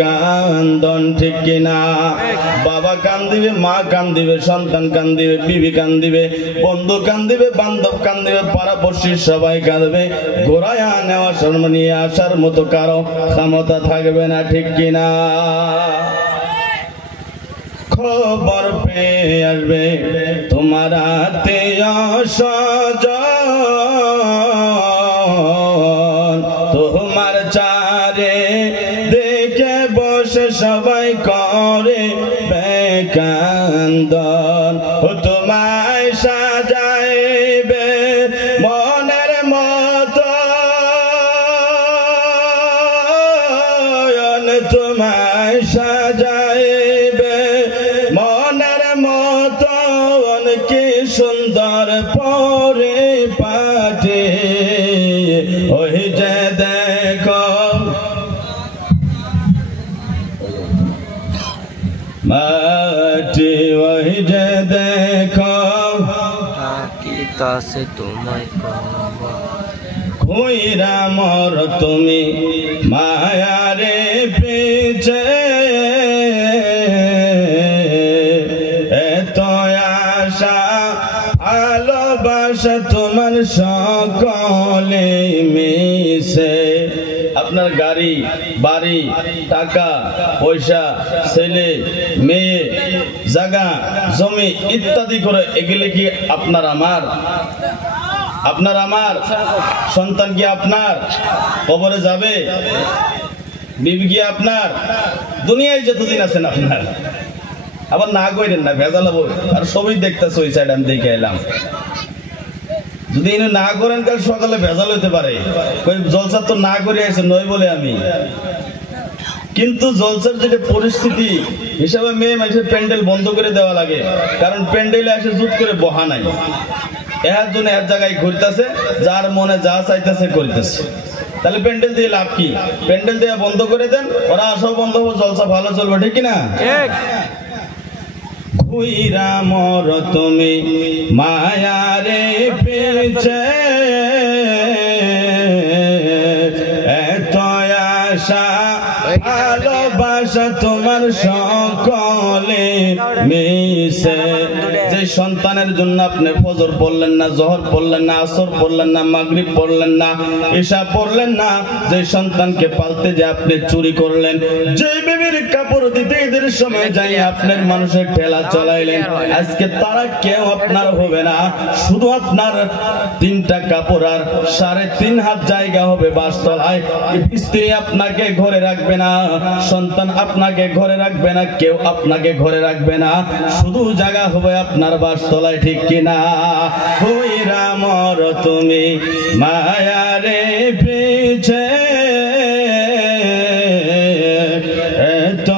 কান্দন, ঠিক কিনা? বাবা কান দিবে, মা কান দিবে, সন্তান কান দিবে, বিবি কান দিবে, বন্ধু কান দিবে, বান্ধব কান দিবে, পাড়াপড়শি সবাই কাঁদবে। ঘোরায়া নেওয়া শর্ম নিয়ে আসার মতো কারো ক্ষমতা থাকবে না, ঠিক কিনা? খবর পেয়ে আসবে তোমার আত্মীয়-স্বজন, তোমার চারে দেখে বসে সবাই করে বেকান্দন। তোমায় সাজাইবে মনের মতো, তোমায় সাজাইবে মনের মতো, কি সুন্দর পরে পাঠে। ওই যে দেখো মাটি, ওই যে দেখো কাছে তোমায় খুইরা মর তুমি মায়ারে পিছে, এত আশা ভালোবাসা তোমার সকলে মিশে। আপনার গাড়ি বাড়ি টাকা পয়সা ছেলে মেয়ে জায়গা জমি ইত্যাদি করে এগুলি কি আপনার আমার? আপনার আমার সন্তান কি আপনার? কবরে যাবে? বিবি কি আপনার? দুনিয়ায় যতদিন আছেন আপনার। আবার না কইরেন না, ভেজাল হবো। আর সবই দেখতেছে ওই সাইড, আমি দেখে এলাম। যদি ইনি না করেন কাল সকালে ভেজাল হইতে পারে। কই জলসা তো না করে আছে নয় বলে আমি, কিন্তু জলসার যেটা পরিস্থিতি হিসাবে মেয়ে মানুষের প্যান্ডেল বন্ধ করে দেওয়া লাগে, কারণ প্যান্ডেলে এসে জুত করে বহা নাই। এর জন্য এক জায়গায় ঘুরতেছে, যার মনে যা চাইতেছে করতেছে। তাহলে প্যান্ডেল দিয়ে লাভ কি? প্যান্ডেল দিয়ে বন্ধ করে দেন, ওরা আসাও বন্ধ হবে, জলসা ভালো চলবে, ঠিক কিনা? ঘুইরা মর তুমি মায়ারে পেছে, এত আশা ভালোবাসা তোমার সকলে মিশে। যে সন্তানের জন্য আপনি ফজর পড়লেন না, জোহর পড়লেন না, আসর পড়লেন না, মাগরিব পড়লেন না, ঈশা পড়লেন না, যে সন্তানকে পালতে যে আপনি চুরি করলেন, যে বিবির কাপড় দিতে ঈদের সময় যাই আপনার মানুষের ঠেলা চলাইলেন, আজকে তারা কেউ আপনার হবে না। শুধু আপনার 3টা কাপড় আর 3.5 হাত জায়গা হবে বাসতলায়। স্ত্রী আপনাকে ঘরে রাখবে না, সন্তান আপনাকে ঘরে রাখবে না, কেউ আপনাকে ঘরে রাখবে না, শুধু জায়গা হবে আপনার বাসতলায়, ঠিক কিনা? হইরা মর তুমি মায়ারে পিছে, এত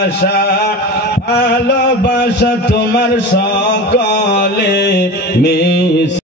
আশা ভালোবাসা তোমার সকলে মিশে।